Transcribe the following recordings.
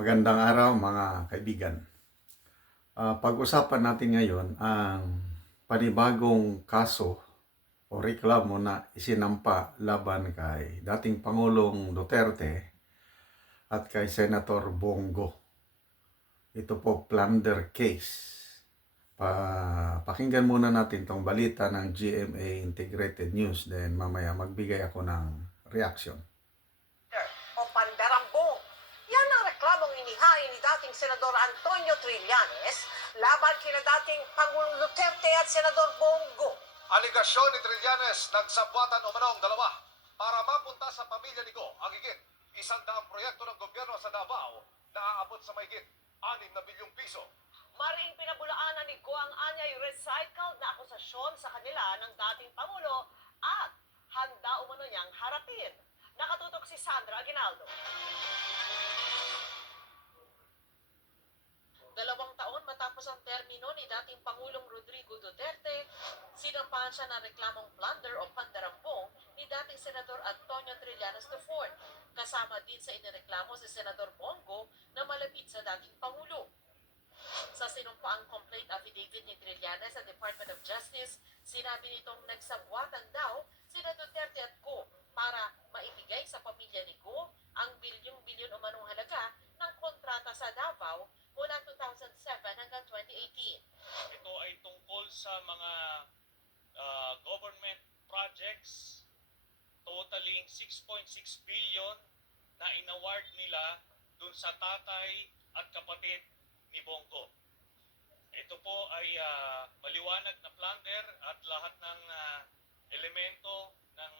Magandang araw mga kaibigan. Pag-usapan natin ngayon ang panibagong kaso o reklamo na isinampa laban kay dating Pangulong Duterte at kay Senator Bongo. Ito po plunder case. Pakinggan muna natin tong balita ng GMA Integrated News, then mamaya magbigay ako ng reaction. O pandarambong. Yan ang reklamong inihain ni dating Senador Antonio Trillanes laban kina dating Pangulong Duterte at Senador Bongo. Aligasyon ni Trillanes, nagsabwatan umano ang dalawa para mapunta sa pamilya ni Go ang higit 100 proyekto ng gobyerno sa Davao na aabot sa mahigit 6 na bilyong piso. Maring pinabulaanan ni Go ang anyay recycled na akusasyon sa kanila ng dating Pangulo at handa umano niyang harapin. Nakatutok si Sandra Aguinaldo. 2 taon matapos ang termino ni dating Pangulong Rodrigo Duterte, sinampahan siya ng reklamong plunder o pandarambong ni dating Senador Antonio Trillanes IV. Kasama din sa inireklamo si Senador Bongo na malapit sa dating Pangulo. Sa sinumpaang complaint affidavit ni Trillanes sa Department of Justice, sinabi nitong nagsabwatan daw sina Duterte at Go para maibigay sa pamilya ni Go ang bilyong-bilyon umanong halaga ng kontrata sa Davao mula 2007 hanggang 2018. Ito ay tungkol sa mga government projects totaling 6.6 billion na inaward nila dun sa tatay at kapatid ni Bongo. Ito po ay maliwanag na plunder at lahat ng elemento ng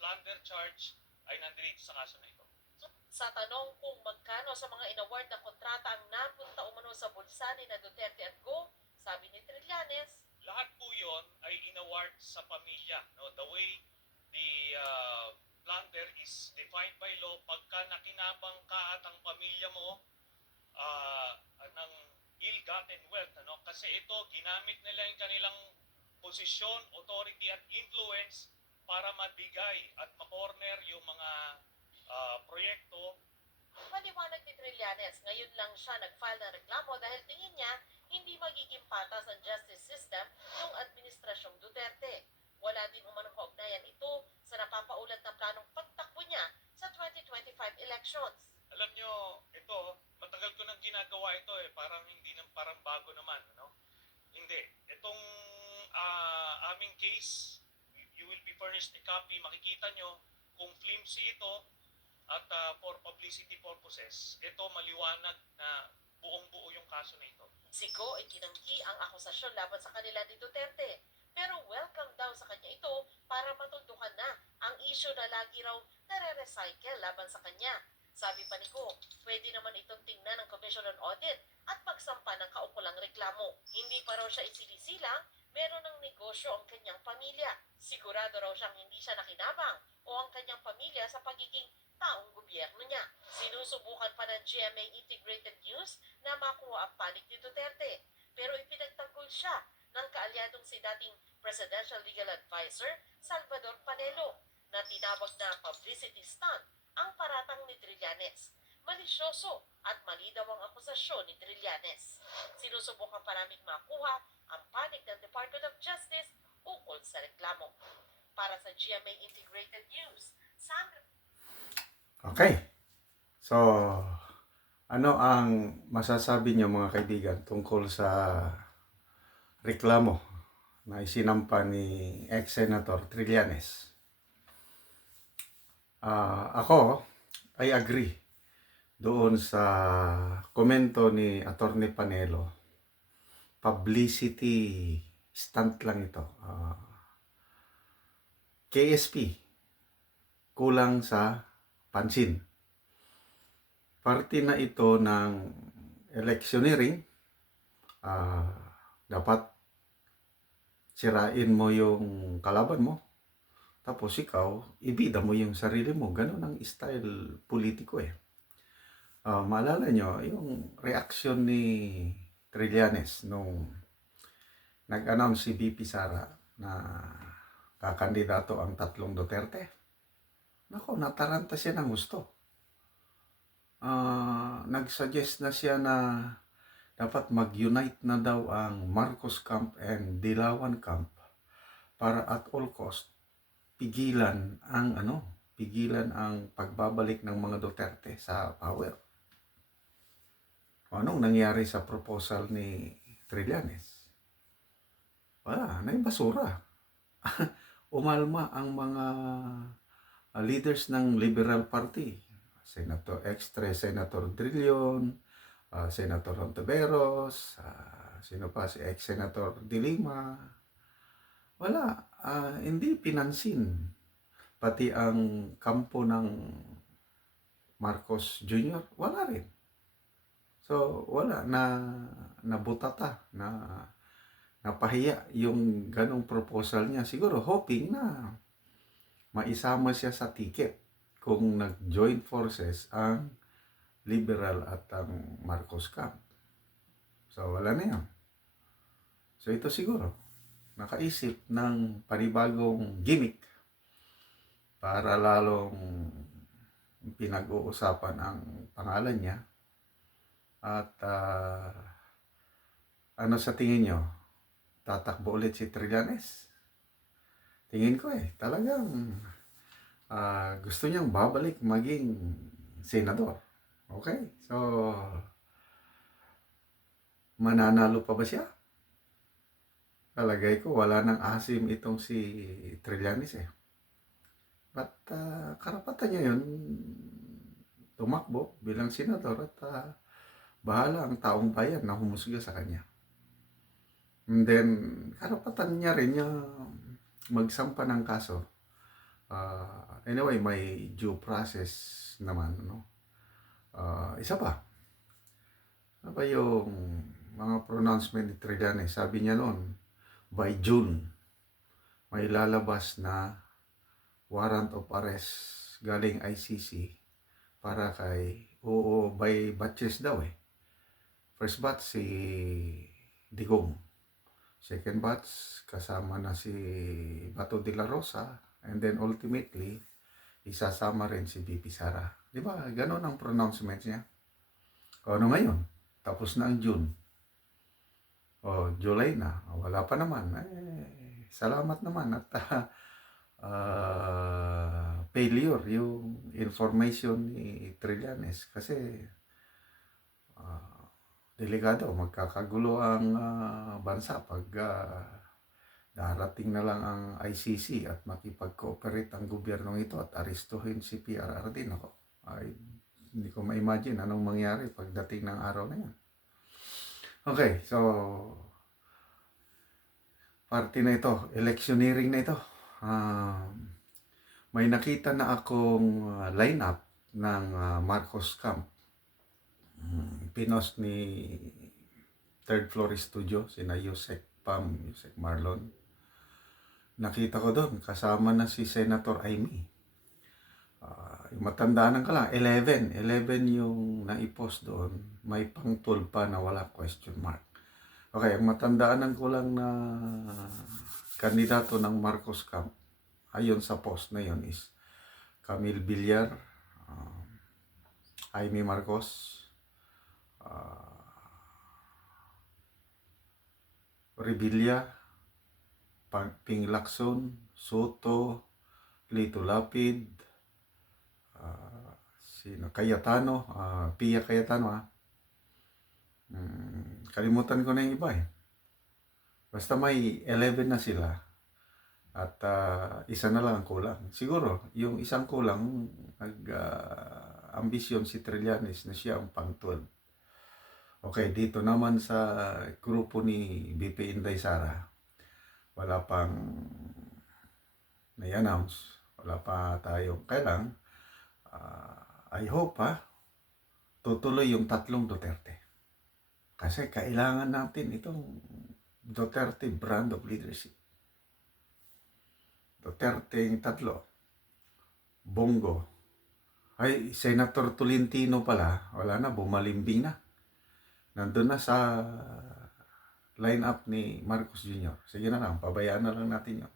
plunder charge ay nandito sa kaso na ito. Sa tanong kung magkano sa mga inaward na kontrata ang napunta umano sa bulsa ni na Duterte at Go, sabi ni Trillanes, Lahat po yon ay inaward sa pamilya. No? The way the plunder is defined by law, pagka nakinabang ka at ang pamilya mo ng ill-gotten wealth. Ano? Kasi ito, ginamit nila yung kanilang posisyon, authority at influence para mabigay at ma-corner yung mga proyekto. paliwanag ni Trillanes, ngayon lang siya nag-file ng reklamo dahil tingin niya hindi magiging patas ang justice system ng administrasyong Duterte. Wala din umanong kaugnayan ito sa napapaulat na planong pagtakbo niya sa 2025 elections. Alam nyo, ito, matagal ko nang ginagawa ito parang hindi nang parang bago naman, no? Hindi. Itong aming case, you will be furnished a copy, makikita nyo kung flimsy ito at for publicity purposes, ito maliwanag na buong-buo yung kaso na ito. Si Go ay tinanggi ang akusasyon laban sa kanila ni Duterte. Pero welcome daw sa kanya ito para matundukan na ang issue na lagi raw nare-recycle laban sa kanya. Sabi pa ni Go, pwede naman itong tingnan ng Commission on Audit at magsampa ng kaukulang reklamo. Hindi pa raw siya isinisilang, meron ng negosyo ang kanyang pamilya. Sigurado raw siyang hindi siya nakinabang o ang kanyang pamilya sa pagiging taong gobyerno niya. Sinusubukan pa ng GMA Integrated News na makuha ang panig ni Duterte. Pero ipinagtanggol siya ng kaalyadong si dating Presidential Legal Advisor Salvador Panelo na tinawag na publicity stunt ang paratang ni Trillanes. Malisyoso at mali daw ang akusasyon ni Trillanes. Sinusubukan pa naming makuha ang panig ng Department of Justice ukol sa reklamo. Para sa GMA Integrated News, Sandra. Okay. So, ano ang masasabi niyo mga kaibigan tungkol sa reklamo na isinampa ni ex-senator Trillanes? Ako ay agree doon sa komento ni Attorney Panelo. Publicity stunt lang ito. KSP, kulang sa pansin. Parte na ito ng electioneering. Dapat sirain mo yung kalaban mo. Tapos ikaw, ibida mo yung sarili mo. Ganun ang style politiko Maalala nyo, yung reaksyon ni Trillanes nung nag-announce si VP Sara na kakandidato ang 3 Duterte. Nako, nataranta siya ng gusto. nag-suggest na siya na dapat mag-unite na daw ang Marcos camp and Dilawan camp para at all cost pigilan ang pagbabalik ng mga Duterte sa power. Anong nangyari sa proposal ni Trillanes? Wala, naibasura. Umalma ang mga leaders ng Liberal Party. Senator Drilon, Senator Hontiveros, sino pa, si ex-Senator De Lima. Wala, hindi pinansin. Pati ang kampo ng Marcos Jr., wala rin. So, wala, nabutata, napahiya yung ganong proposal niya. Siguro hoping na maisama siya sa ticket kung nag-join forces ang Liberal at ang Marcos camp. So, wala na yan. So, ito siguro, nakaisip ng panibagong gimmick para lalong pinag-uusapan ang pangalan niya. At ano sa tingin nyo? Tatakbo ulit si Trillanes? Tingin ko talagang gusto niyang babalik maging senador. Okay? So, mananalo pa ba siya? Palagay ko wala nang asim itong si Trillanes But karapatan niya yun tumakbo bilang senador at bahala ang taong bayan na humusga sa kanya. And then, karapatan niya rin niya magsampa ng kaso. Anyway, may due process naman, no? Isa pa. Ano ba yung mga pronouncement ni Trillanes? Sabi niya noon, by June, may lalabas na warrant of arrest galing ICC para kay, by batches daw First batch si Digong. Second batch kasama na si Bato de la Rosa. And then ultimately, isasama rin si BP Sara. Di ba? Ganon ang pronouncement niya. O ano ngayon? Tapos na ang June. O July na. Wala pa naman. Salamat naman at failure yung information ni Trillanes kasi delikado, magkakagulo ang bansa pag darating na lang ang ICC at makipag-cooperate ang gobyernong ito at arestuhin si PRRD. Hindi ko ma-imagine anong mangyari pagdating ng araw na yan. Okay, so party na ito, electioneering na ito. May nakita na akong lineup ng Marcos camp. Pinost ni Third Floor Studio, sina Yusek Pam, Yusek Marlon. Nakita ko doon, kasama na si Senator Amy. Matandaan ka lang, 11 yung naipost doon. May pang 12 pa na wala question mark. Okay, ang matandaan ko lang na kandidato ng Marcos camp, ayon sa post na yon is Camille Villar, Jaime Marcos, Revilla, Ping Lacson, Soto, Lito Lapid, Cayetano, Pia Cayetano kalimutan ko na yung iba Basta may 11 na sila at isa na lang ang kulang. Siguro yung isang kulang ambisyon si Trillanes na siya ang pang-12. Okay, dito naman sa grupo ni BP Inday Sara, wala pang na-announce, wala pa tayo. Kailang, I hope tutuloy yung tatlong Duterte. Kasi kailangan natin itong Duterte brand of leadership. Duterte yung tatlo. Bongo. Ay, Senator Tolentino pala, wala na, bumalimbing na. Nandun na sa line-up ni Marcos Jr. Sige na lang, pabayaan na lang natin yun.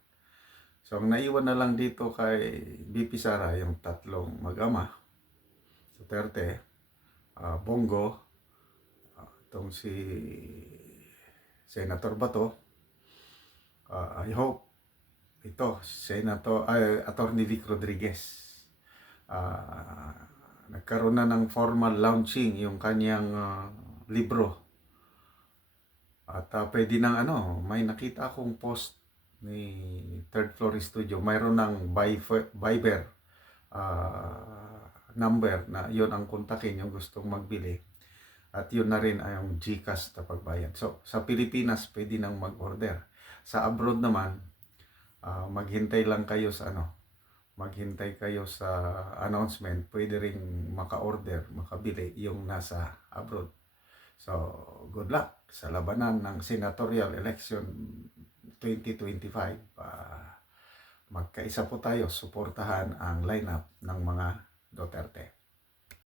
So, ang naiwan na lang dito kay BP Sara, yung tatlong mag-ama, Duterte, Bongo, itong si Senator Bato, I hope ito, Attorney Vic Rodriguez, nagkaroon na ng formal launching yung kanyang libro. At pwede nang may nakita akong post ni Third Floor Studio, mayroon ng Viber number na yon ang kontakin yung gustong magbili. At yun na rin ay ang GCash na pagbayad. So, sa Pilipinas, pwede nang mag-order. Sa abroad naman, maghintay lang kayo sa maghintay kayo sa announcement. Pwede ring maka-order, makabili yung nasa abroad. So, good luck sa labanan ng senatorial election 2025. Magkaisa po tayo, suportahan ang lineup ng mga Duterte.